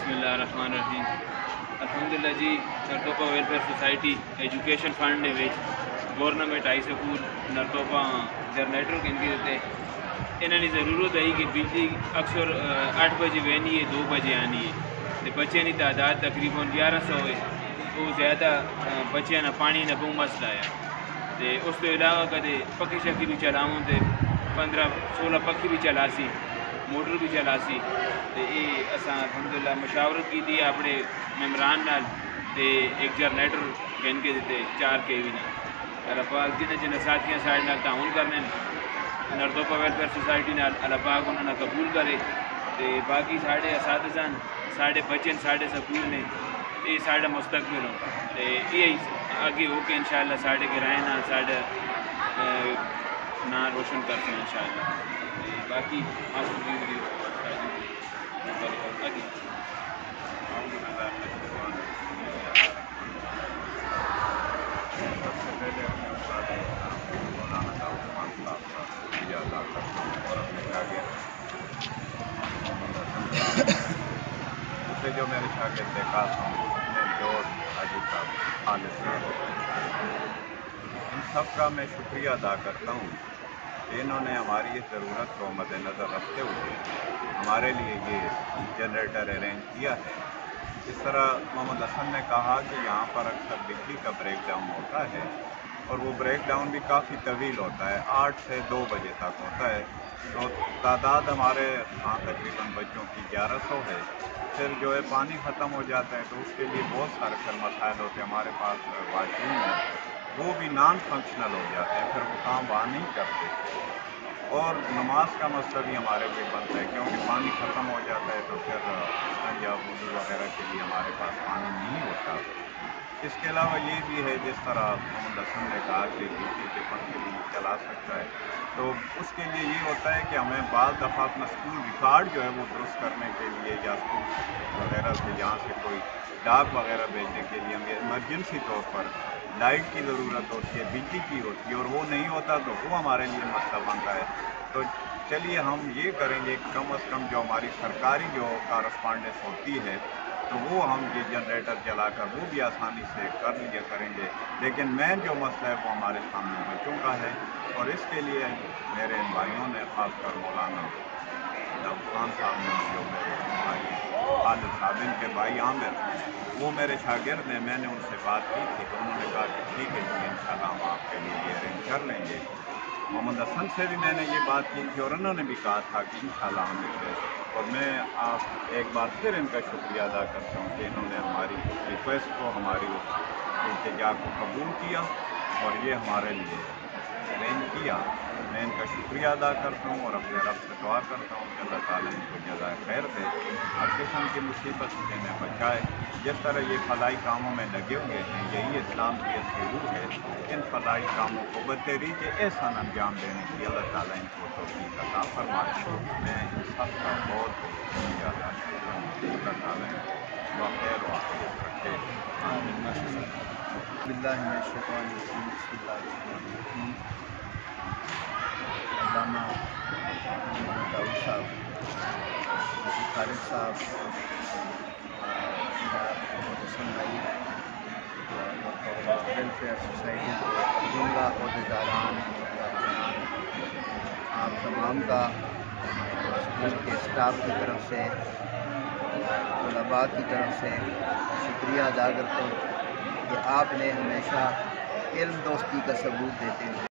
बिस्मिल्लाहिर्रहमानिर्रहीम। अलहमदुलिल्लाह जी, Nartopa welfare society education fund government high school Nartopa generator किनके देते इन्होंने ज़रूरत है कि बिजली अक्सर 8 बजे वहनी है, 2 बजे आनी है। तो बच्चे की तादाद तकरीबन 1100 है, तो ज़्यादा बच्चे ना पानी ना बहु मसला है। तो उस तो इलावा कदे पक्की शक्की भी चलाऊँ तो 15-16 पक्की भी चलासी, मोटर भी चलासी। तो ये असा अलहमदुलिल्लाह मशावरत की थी अपने मेम्बरान नाल, ते एक जनरेटर गिन के दिते 4 kV ना। अल्लाह पाक जिन्हें जिन्हें साथियों साइड नाल ताउन करने नरतोपा वेलफेयर सोसाइटी नाल अल्लाह पाक उन्होंने कबूल करे। तो बाकी साढ़े असातिज़ा साढ़े बच्चे साढ़े स्कूल ने ये साढ़ा मुस्तकबिल हो, तो ये आगे हो के इंशाअल्लाह साढ़े गिराए ना साढ़े ना रोशन करते हैं इंशाअल्लाह। बाकी सबसे पहले अपने उस्ताद मौलाना दाऊद खान साहब का शुक्रिया अदा करता हूँ और अपने शागिर्द मोहम्मद हसन साहब दूसरे जो मेरे शागिर्द खास हों अपने दोस्त हाजी साहब खालिद साहब, इन सब का मैं शुक्रिया अदा करता हूँ कि इन्होंने हमारी इस ज़रूरत को मद्देनज़र रखते हुए हमारे लिए ये जनरेटर अरेंज किया है। इस तरह मोहम्मद हसन ने कहा कि यहाँ पर अक्सर बिजली का ब्रेक डाउन होता है और वो ब्रेक डाउन भी काफ़ी तवील होता है, 8 से 2 बजे तक होता है। तो तादाद हमारे यहाँ तकरीबन बच्चों की 1100 है। फिर जो है पानी ख़त्म हो जाता है तो उसके लिए बहुत सारे फिर मसाइल होते हैं। हमारे पास वाशरूम है, वो भी नॉन फंक्शनल हो जाते हैं, फिर वो काम वहाँ नहीं करते। और नमाज का मसला भी हमारे लिए बनता है क्योंकि पानी ख़त्म हो जाता है तो फिर या वुज़ू वगैरह के लिए हमारे पास पानी नहीं होता। इसके अलावा ये भी है जिस तरह मोहम्मद हसन ने कहा कि बिजली के पंखे भी चला सकता है, तो उसके लिए ये होता है कि हमें बाज़ दफ़ा अपना स्कूल रिकॉर्ड जो है वो दुरुस्त करने के लिए या स्कूल वगैरह से यहाँ से कोई डाक वगैरह भेजने के लिए हमें इमरजेंसी तौर पर लाइट की ज़रूरत होती है, बिजली की होती है, और वो नहीं होता तो वो हमारे लिए मसला बनता है। तो चलिए हम ये करेंगे कम अज़ कम जो हमारी सरकारी जो कॉरस्पॉन्डेंस होती है तो वो हम ये जनरेटर चलाकर वो भी आसानी से कर लिया करेंगे। लेकिन मेन जो मसला है वो हमारे सामने बच्चों का है, और इसके लिए मेरे इन भाइयों ने खासकर मौलाना दाऊद खान साहब ने जो मेरे भाई खालिद साहब इनके भाई आमिर वो मेरे शागिर्द हैं, मैंने उनसे बात की थी तो उन्होंने कहा कि ठीक है जी इंशाल्लाह हम आपके लिए ये अरेंज कर लेंगे। मोहम्मद हसन से भी मैंने ये बात की थी और उन्होंने भी कहा था कि इंशाल्लाह हम इसे, और मैं आप एक बार फिर इनका शुक्रिया अदा करता हूँ कि इन्होंने हमारी उस रिक्वेस्ट को, हमारी उस इल्तिजा को कबूल किया और ये हमारे लिए अरेंज किया। मैं इनका शुक्रिया अदा करता हूँ और अपने रब से दुआ करता हूँ कि अल्लाह ताला इनको जज़ाए खैर दे, हर किस्म की मुसीबत से इन्हें बचाए। जिस तरह ये फलाई कामों में लगे हुए हैं, यही इस्लाम की असली रूह है। इन फलाई कामों को बतदरीज एहसान अंजाम देने की अल्लाह ताला इनको तौफीक अता फरमाए। मैं इन सब का बहुत बहुत शुक्रिया अदा करता हूँ। अल्लाह ताला इनको बखैर व आफियत रखे। अल्लामा मौलाना दाऊद साहब, हाजी खालिद साहब, जनाब मोहम्मद हसन भाई और नरतोपा वेलफेयर सोसाइटी के जुमला अहदेदारान कारकुनान, आप तमाम का स्कूल के स्टाफ की तरफ से और तलबा की तरफ से शुक्रिया अदा करता हूँ कि आपने हमेशा इल्म दोस्ती का सबूत देते हुए